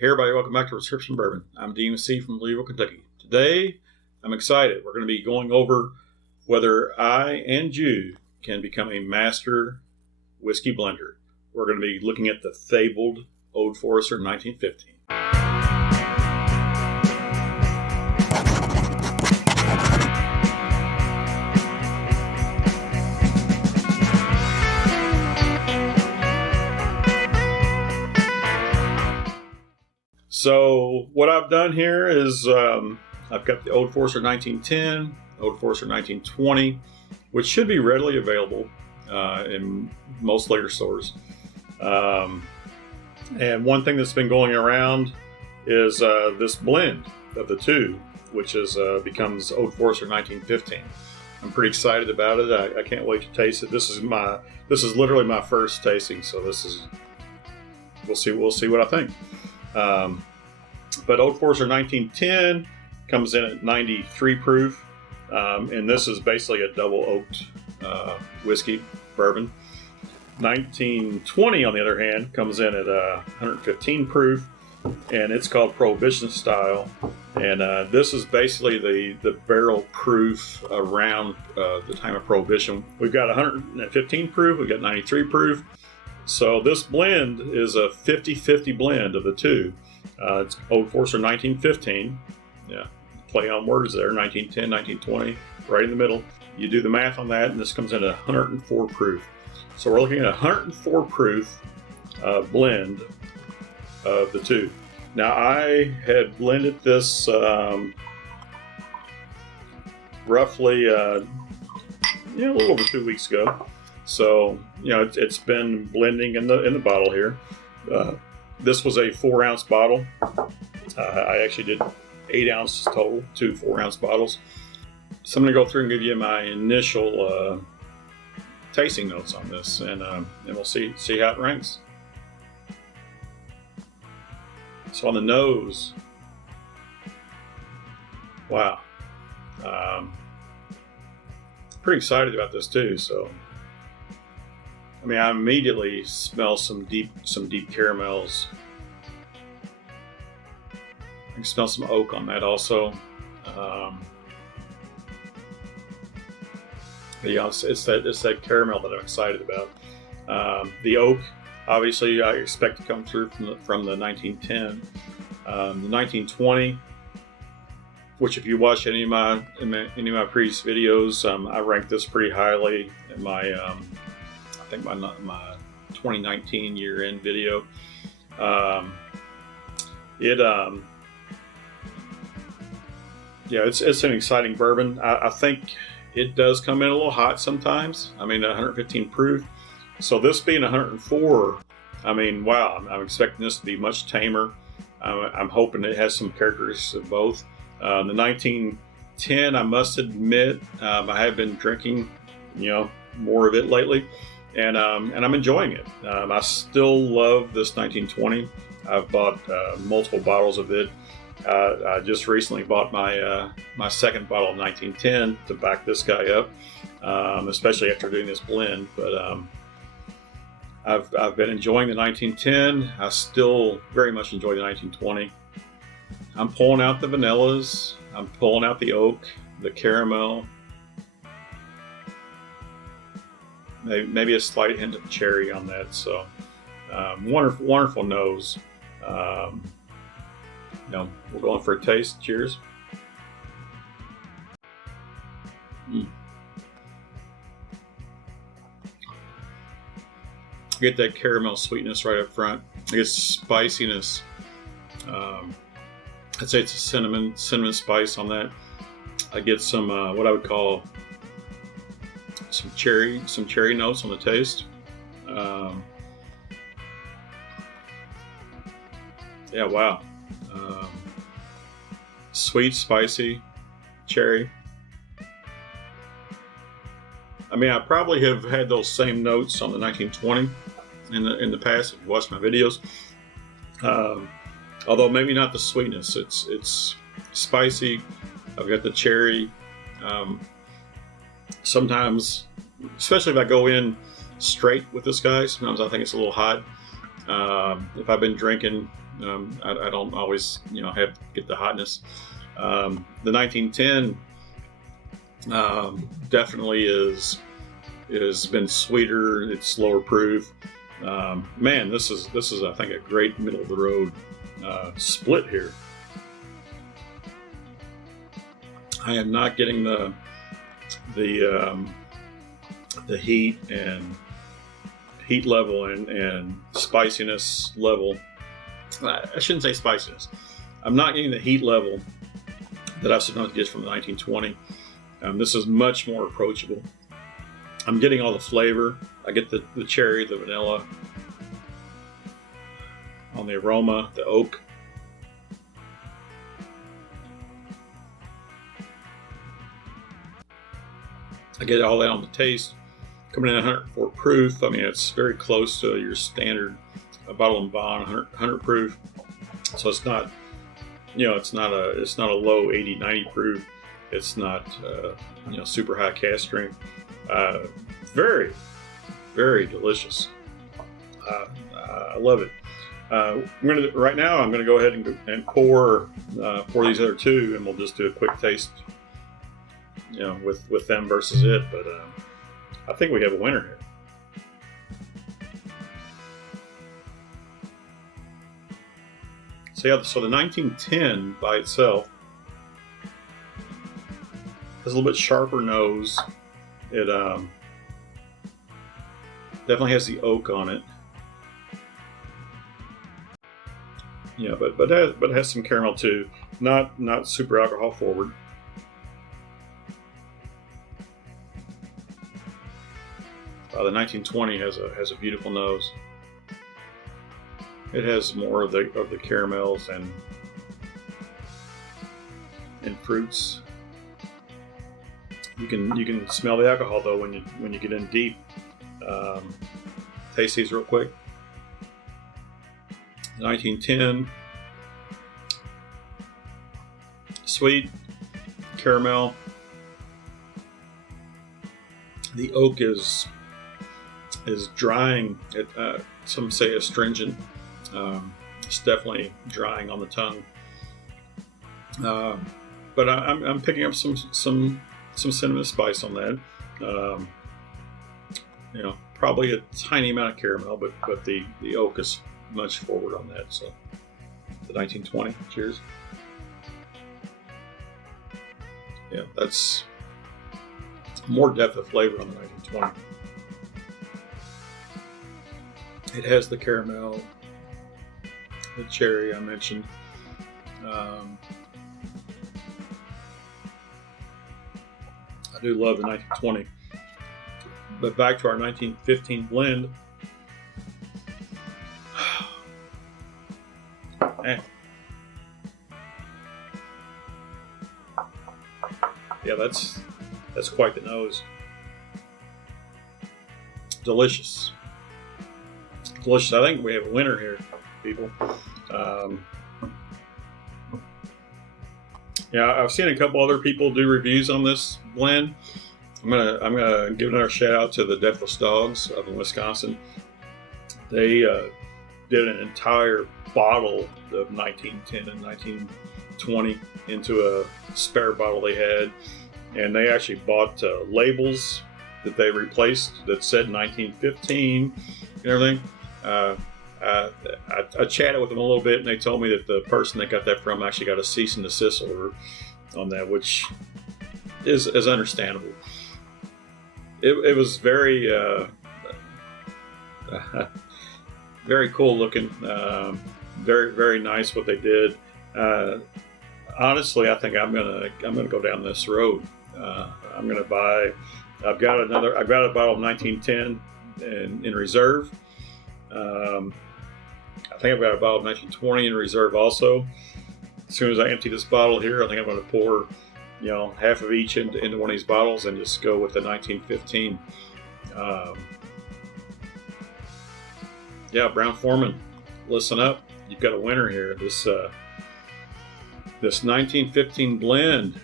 Hey everybody, welcome back to Prescription Bourbon. I'm DMC from Louisville, Kentucky. Today, I'm excited. We're going to be going over whether I and you can become a master whiskey blender. We're going to be looking at the fabled Old Forester 1915. So what I've done here is I've got the Old Forester 1910, Old Forester 1920, which should be readily available in most liquor stores. And one thing that's been going around is this blend of the two, which becomes Old Forester 1915. I'm pretty excited about it. I can't wait to taste it. This is literally my first tasting, so we'll see what I think. But Old Forester 1910 comes in at 93 proof, and this is basically a double oaked whiskey bourbon. 1920, on the other hand, comes in at 115 proof, and it's called Prohibition style. And this is basically the barrel proof around the time of Prohibition. We've got 115 proof, we've got 93 proof. So this blend is a 50-50 blend of the two. It's Old Forester 1915. Yeah, play on words there. 1910, 1920, right in the middle. You do the math on that, and this comes in at 104 proof. So we're looking at a 104 proof blend of the two. Now I had blended this roughly a little over 2 weeks ago. So it's been blending in the bottle here. This was a 4-ounce bottle. I actually did 8 ounces total, 2 4-ounce bottles. So I'm going to go through and give you my initial tasting notes on this, and we'll see how it ranks. So on the nose, wow, pretty excited about this too. So I mean, I immediately smell some deep caramels. I can smell some oak on that also. It's that caramel that I'm excited about. The oak, obviously, I expect to come through from the 1910. The 1920, which if you watch any of my previous videos, I ranked this pretty highly in my I think my 2019 year-end video. It's an exciting bourbon. I think it does come in a little hot sometimes. I mean, 115 proof. So this being 104, I mean, wow, I'm expecting this to be much tamer. I'm hoping it has some characteristics of both. The 1910, I must admit, I have been drinking, more of it lately. And I'm enjoying it. I still love this 1920. I've bought multiple bottles of it. I just recently bought my second bottle of 1910 to back this guy up, especially after doing this blend. But I've been enjoying the 1910. I still very much enjoy the 1920. I'm pulling out the vanillas. I'm pulling out the oak, the caramel. Maybe a slight hint of cherry on that. So wonderful nose. We're going for a taste. Cheers. Get that caramel sweetness right up front. I get spiciness. I'd say it's a cinnamon spice on that. I get some what I would call some cherry notes on the taste. Wow. Sweet, spicy, cherry. I mean, I probably have had those same notes on the 1920 in the past if you watched my videos. Although maybe not the sweetness. It's spicy. I've got the cherry. Sometimes, especially if I go in straight with this guy, sometimes I think it's a little hot. If I've been drinking, I don't always, get the hotness. The 1910 definitely is been sweeter. It's slower proof. Man, this is I think a great middle of the road split here. I am not getting the heat level and spiciness level. I shouldn't say spiciness. I'm not getting the heat level that I sometimes get from the 1920. This is much more approachable. I'm getting all the flavor. I get the cherry, the vanilla, on the aroma, the oak. I get all that on the taste. Coming in at 104 proof. I mean, it's very close to your standard bottle and bond, 100 proof. So it's not, it's not a low 80, 90 proof. It's not, super high cask strength. Very, very delicious. I love it. Right now I'm gonna go ahead and pour these other two, and we'll just do a quick taste, with them versus it. But I think we have a winner here. So the 1910 by itself has a little bit sharper nose. It definitely has the oak on it. But it has some caramel too. Not super alcohol forward. The 1920 has a beautiful nose. It has more of the caramels and fruits. You can smell the alcohol though when you get in deep. Taste these real quick. 1910, sweet, caramel. The oak is drying. Some say astringent. It's definitely drying on the tongue. But I'm picking up some cinnamon spice on that. Probably a tiny amount of caramel, but the oak is much forward on that. So the 1920. Cheers. Yeah, that's more depth of flavor on the 1920. It has the caramel, the cherry I mentioned. I do love the 1920. But back to our 1915 blend. Man. Yeah, that's quite the nose. Delicious. Delicious. I think we have a winner here, people. I've seen a couple other people do reviews on this blend. I'm gonna give another shout out to the Deathless Dogs up in Wisconsin. They did an entire bottle of 1910 and 1920 into a spare bottle they had, and they actually bought labels that they replaced that said 1915 and everything. I chatted with them a little bit, and they told me that the person that got that from actually got a cease and desist order on that, which is understandable. It was very very cool looking, very, very nice what they did. Honestly, I think I'm gonna go down this road. I'm gonna buy. I've got a bottle of 1910 in reserve. I think I've got a bottle of 1920 in reserve also. As soon as I empty this bottle here, I think I'm going to pour, half of each into one of these bottles and just go with the 1915. Brown Foreman, listen up. You've got a winner here. This 1915 blend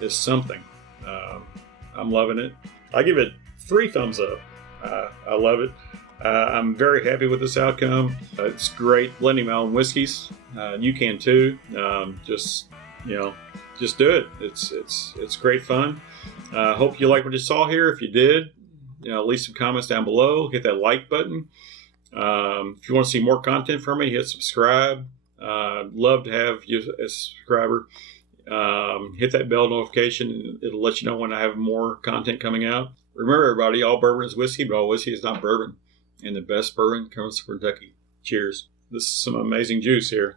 is something. I'm loving it. I give it 3 thumbs up. I love it. I'm very happy with this outcome. It's great blending my own whiskeys. You can too. Just do it. It's great fun. Hope you like what you saw here. If you did, leave some comments down below. Hit that like button. If you want to see more content from me, hit subscribe. Love to have you as a subscriber. Hit that bell notification. It'll let you know when I have more content coming out. Remember, everybody, all bourbon is whiskey, but all whiskey is not bourbon. And the best bourbon comes from Kentucky. Cheers. This is some amazing juice here.